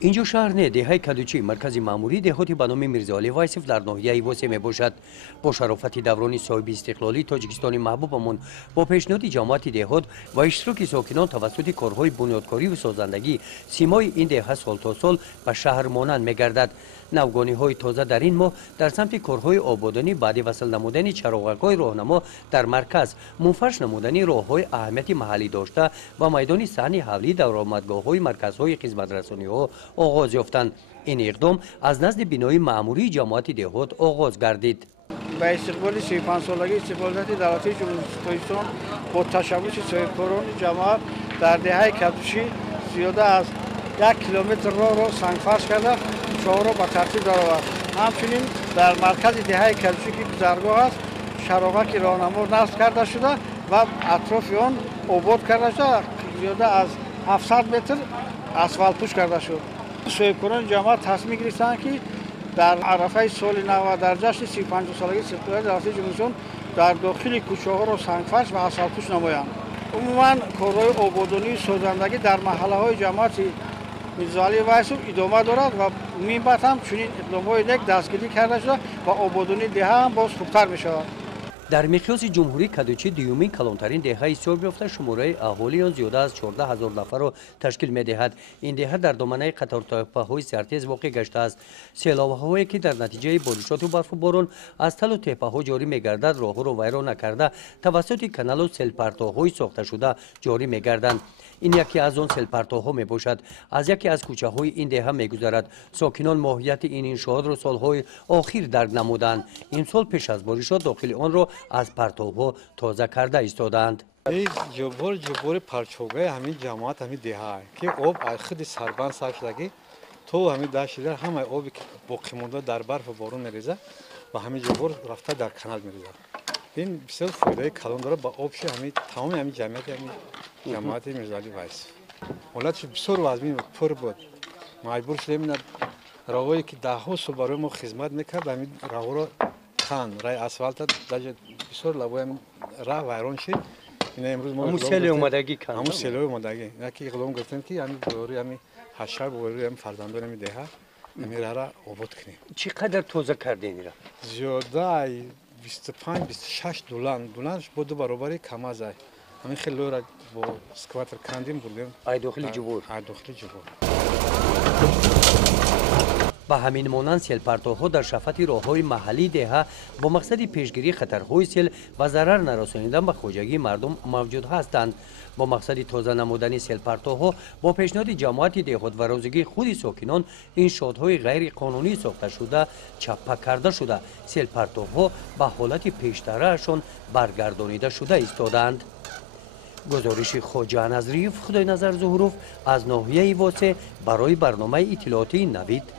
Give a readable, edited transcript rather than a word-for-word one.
اینجا شهر نه دهه کدوچی مرکزی ماموری دهاتی به نام میرزاعلی وایسف در ناحیه واسه میباشد. با شرافت دوران صاحب استقلالی تاجیکستان محبوبمون با پیشنهاد جماعت دهات و اشتراک ساکنان توسط کارهای بنیادکاری و سازندگی سیمای این دهه سال تا سال به شهر مانند میگردد. نوگانی های تازه در این ماه در سمت کارهای آبادانی بعد وصل نمودن چراغ‌های راهنما در مرکز منفرش نمودن راههای اهمیت محلی داشته و میدان صحن حولی در آمدگاه‌های مرکزهای خدمت رسانی‌ها آغاز یافتند. این اقدام از نزد بینای مأموری جماعت دهات آغاز گردید. با استقبال 35 سالگی استقلالیت دولتی جمهوری تاجیکستان با تشبث صاحبکاران جماعت در دهه کدوشی زیاده از 1 کیلومتر راه را سنگفرش کرده چهار را به ترتیب درآورد. همچنین در مرکز دهه کدوشی که گذرگاه است چراغک راهنما نصب کرده شده و اطراف آن آباد کرده شده زیاده از 700 متر اسفالت پوش کرده شد. صاحبکاران جماعت تصمیم گرفتند که در عرفه سال 90 در جشن 35 سالگی استقلال دولتی جمهوری در داخل کوچه‌ها را سنگفرش و اسفالت پوش نمایند. عموما کارهای آبادانی سازندگی در محله‌های جماعت میرزاعلی وایسف ادامه دارد و می‌بینیم هم چنین اقدام‌های یک دستگیری کرده شده و آبادانی دهه هم باز خوبتر می‌شود. در مقیاس جمهوری کدوچی دیومین کلانترین دهه حساب یافته شماره اهالی آن زیاده از 14,000 نفر را تشکیل می‌دهد. این دهه در دامنه قطار تپه‌های سرتیز واقع گشته است. سیلاب‌هایی که در نتیجه بارشات و برف و باران از تل و تپه‌ها جاری می‌گردد راه‌ها را ویران نکرده توسط کانال و سیلپرتوهای ساخته شده جاری می‌گردند. این یکی از آن سیلپرتوها میباشد. از یکی از کوچه‌های این دهه می‌گذرد. ساکنان ماهیت این انشاءات را سال‌های اخیر درک نمودند. این سال پیش از بارشات داخل آن را از پرتوها تازه کرده ایستادند. این جبور پرچوبه همین جماعت همین دهه که آب از خود سربند سر شدگی تو همین دشت در همه آبی که باقی مونده در برف و بارون میریزه و همین جبور رفته در کانال میریزه. این بسیار فایده کلان داره با آبش همین تمام همین جماعت میرزاعلی وایسف. حالتش بسیار وزمین و پر بود. مجبور شدیم راهایی که ده‌ها سال برای ما خدمت میکرد همین راه را کند راه اسفالت درجه بسیار لبای راه ویران شد. این امروز ما همون سیل اومدگی کند. همون سیل اومدگی. نه که اقدام گرفتن که همین دوری همین حشر بوری همین فرزندان همین دهه همین راه را آباد کنیم. چقدر تازه کردین را؟ زیاده 25-26 دلارش بود برابری کم از همین خیلی را با اسکواتر کندیم بردیم. ای داخل جبور. ای داخل جبور. به همین مانند سیلپرتوها در شفت راه‌های محلی دهه با مقصد پیشگیری خطرهای سیل و ضرر نرسانیدن به خودجگی مردم موجود هستند. با مقصد تازه نمودن سیلپرتوها با پیشنهاد جماعت دهات و روزگی خود ساکنان انشاءات‌های غیر قانونی ساخته شده چپه کرده شده سیلپرتوها به حالت پیشترهشان برگردانیده شده ایستادند. گزارش خواجه نظریف خدای نظر ظهوروف از ناحیه واسه برای برنامه اطلاعاتی نوید